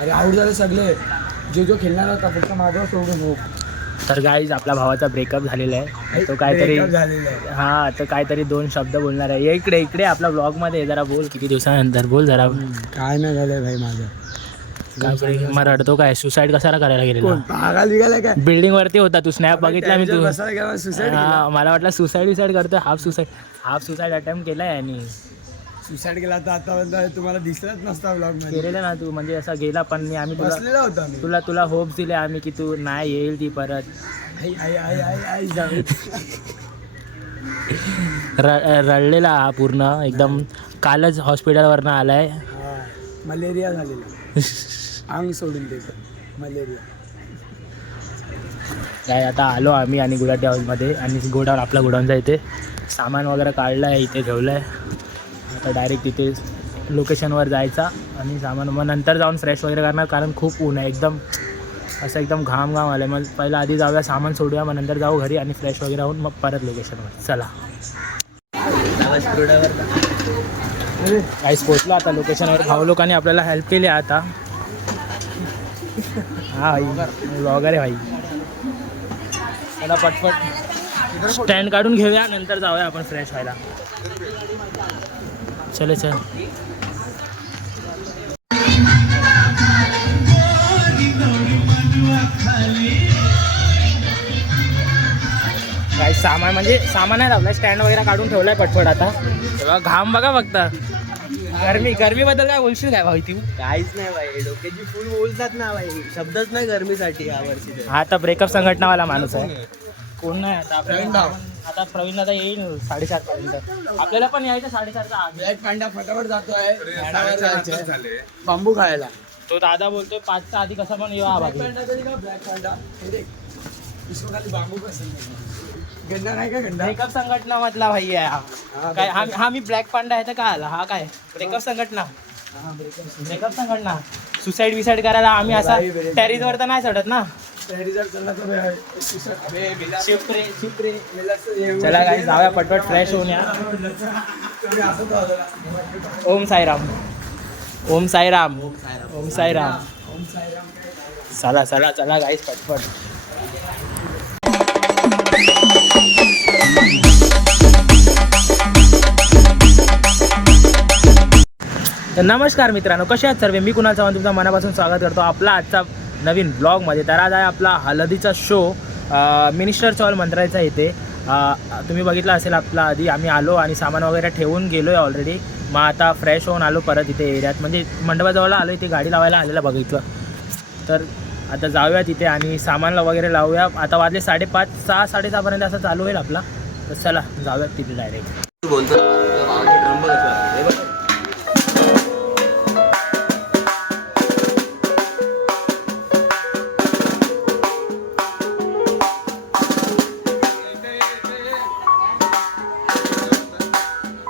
अरे आऊट झाले सगळे, जो खेळणार होता फक्त माझा सोडून हो. तर गाईज आपल्या भावाचा ब्रेकअप झालेला आहे. तो काहीतरी हां तर काहीतरी 2 शब्द बोलणार आहे. इकडे इकडे आपल्या ब्लॉगमध्ये जरा बोल, किती दिवसानंतर बोल जरा. काय नाही झालंय भाई माझं. मग रडतो काय? सुसाईड कशाला करायला गेलेला? काय बिल्डिंग वरती होता तू, स्नॅप बघितला मी तू. सुसाईड हां मला वाटलं सुसाईड करतोय. हाफ सुसाईड अटेम्प्ट केला आहे आणि सुसाईड केला तर आतापर्यंत तुम्हाला दिसलंच नसता ब्लॉग मध्ये. केलेलं ना तू, म्हणजे असा गेला पण आम्ही बसलेला होता मी. तुला होप्स दिले आम्ही की तू नाही येईल ती परत. रडलेला हा पूर्ण एकदम. कालच हॉस्पिटलवरनं आलाय. मलेरिया झालेला अंग सोडून द्यायचं मलेरिया. काय आता आलो आम्ही आणि गुलाटी हाऊसमध्ये आणि गोडाऊन आपला गोडाऊनचा इथे सामान वगैरे काढलं आहे, इथे ठेवलं आहे. आता डायरेक्ट तिथे लोकेशनवर जायचा आणि सामान मग नंतर जाऊन फ्रेश वगैरे करणार, कारण खूप ऊन आहे एकदम. असं एकदम घाम आलं आहे. मग पहिला आधी जाऊया, सामान सोडूया, मग नंतर जाऊ घरी आणि फ्रेश वगैरे होऊन मग परत लोकेशनवर. चला काहीच पोचलो आता लोकेशनवर. भाऊ लोकांनी आपल्याला हेल्प केली आता. हा भाई ब्लॉगर आहे भाई. चला पटपट स्टँड काढून घेऊया, नंतर जाऊया आपण फ्रेश व्हायला. चल काही सामान म्हणजे सामान नाही लावलं, स्टँड वगैरे काढून ठेवलाय पटपट. आता तेव्हा घाम बघा फक्त. गरमीबद्दल काय बोलशील काय भाई तू? काहीच नाही भाई, डोक्याची फुल बोलतात ना भाई, शब्दच नाही गरमीसाठी यावर्षी. हा तर ब्रेकअप संघटनावाला माणूस आहे. कोण नाही आता प्रवीण दादा येईल 7:30 पर्यंत. आपल्याला पण यायचं 7:30चा. ब्लॅक पांडा फटाफट जातोय बांबू खायला. तो दादा बोलतोय 5च्या आधी कसा पण येवा. ब्लॅक पांडा खाली बांबू पसंत गंडा नाही का? गंडा ब्रेकअप संघटना मधला भाई आहे काय? हा मी ब्लॅक पांडा आहे तर काय आला? हा काय ब्रेकअप संघटना? ब्रेकअप संघटना सुसाईड विसाईड करायला आम्ही असा टेरिसवर तर नाही चढत ना. चला काही जाऊया पटपट फ्रेश होऊन या. ओम साईराम. ओम साईराम. ओम साईराम. चला गाईस पटपट. तर नमस्कार मित्रांनो, कसे आहात सर्व? मी कुणाल चव्हाण तुमचं मनापासून स्वागत करतो आपला आजचा नवीन ब्लॉगमध्ये. तर आज आहे आपला हळदीचा शो मिनिस्टर चॉल मंत्रालयाचा इथे. तुम्ही बघितला असेल आपला आधी आम्ही आलो आणि सामान वगैरे ठेवून गेलो आहे ऑलरेडी. मग आता फ्रेश होऊन आलो परत इथे एरियात, म्हणजे मंडपाजवळ आलो, इथे गाडी लावायला आलेला बघितलं. तर आता जाऊया तिथे आणि सामानला वगैरे लावूया. आता वाजले 5:30, 6, 6:30पर्यंत असं चालू होईल आपला. तर चला जाऊयात तिथे डायरेक्ट. बोलतो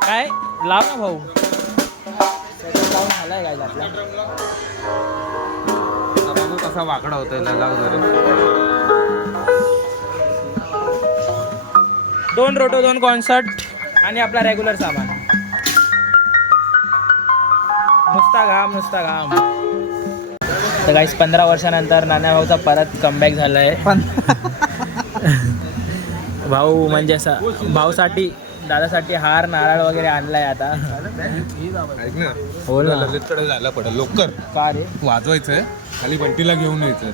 काय लाव ना भाऊ. जाऊन आलाय काय आपला कसा वाकडा होतोय लाव जरा. 2 रोटो 2 कॉन्सर्ट आणि आपला रेग्युलर सामान. नुसता घाम. तर गाईस 15 वर्षानंतर नाना भाऊचा परत कमबॅक झाला आहे. भाऊ म्हणजे असा भाऊसाठी दादासाठी हार नारळ वगैरे आणलाय आता. ऐक ना, हो ना. ललितकडे जायला पडेल लवकर. का रे? वाजवायचंय खाली, बंटीला घेऊन यायचं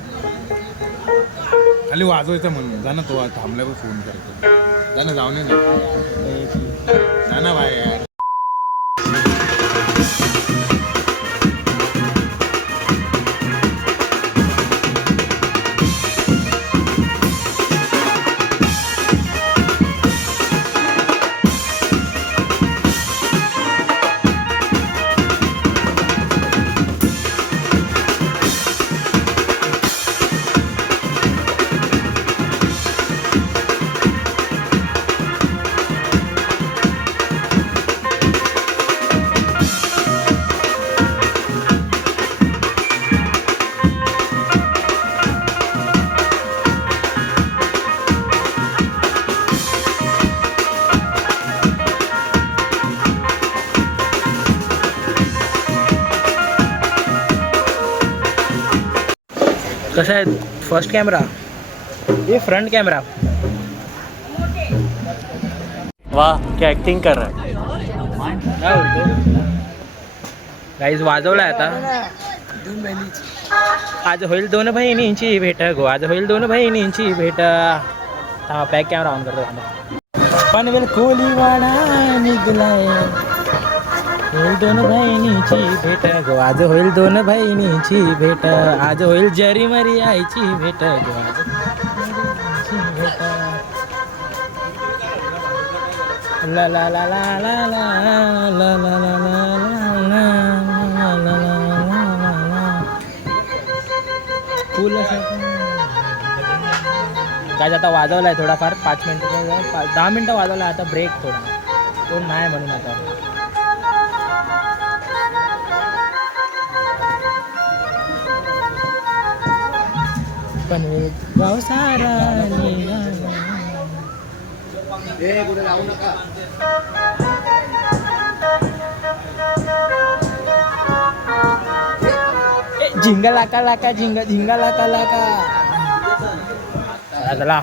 खाली वाजवायचं म्हणून. जा ना, तो थांबल्यावर फोन करतो. जा ना, जाऊन ये ना. जा ना बाय यार. कसा आहे फर्स्ट कॅमेरा ये फ्रंट कॅमेरा वाह क्या ऍक्टिंग कर रहा है काय बोलतो गाईज वाजवलाय आता दोन बहिणीची आज होईल 2 बहिणींची भेट गो आज होईल 2 बहिणींची भेट हा बॅक कॅमेरा ऑन करतो थांबा पनवेल कोलीवाडा निघलाय होईल 2 बहिणीची भेट गो आज होईल 2 बहिणीची भेट आज होईल जरी मरी आईची भेट गो आज बहिणीची भेट ला ला ला ला ला ला ला ला ला ला काय आता वाजवलाय थोडाफार 5 मिनिटं 10 मिनिटं वाजवलाय आता ब्रेक थोडा कोण नाही म्हणून आता पण गाव सारा कुठे जाऊ नका झिंगा लाका लाका झिंगा झिंगा लाका लाका चला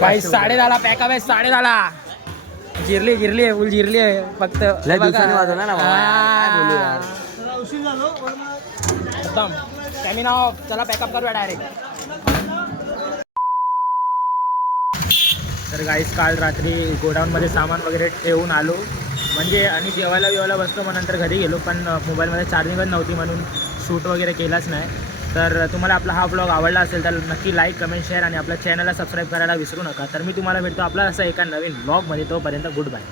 भाई 10:30 पॅकअप आहे 10:30. जिरली आहे फुल जिरली आहे फक्त. लय दिवसांनी वाजवला ना बाबा, काय बोलू यार. एकदम स्टॅमिना ऑफ. चला पॅकअप करूया डायरेक्ट. तर गाईस काल रात्री गोडाऊनमध्ये सामान वगैरे ठेवून आलो म्हणजे आणि जेवायला बसलो. मग नंतर घरी गेलो पण मोबाईलमध्ये चार्जिंगच नव्हती म्हणून शूट वगैरे केलाच नाही. तर तुम्हाला आपला हा ब्लॉग आवडला असेल तर नक्की लाईक कमेंट शेअर आणि आपल्या चॅनलला सबस्क्राईब करायला विसरू नका. तर मी तुम्हाला भेटतो आपला असं एका नवीन ब्लॉगमध्ये. तोपर्यंत गुड बाय.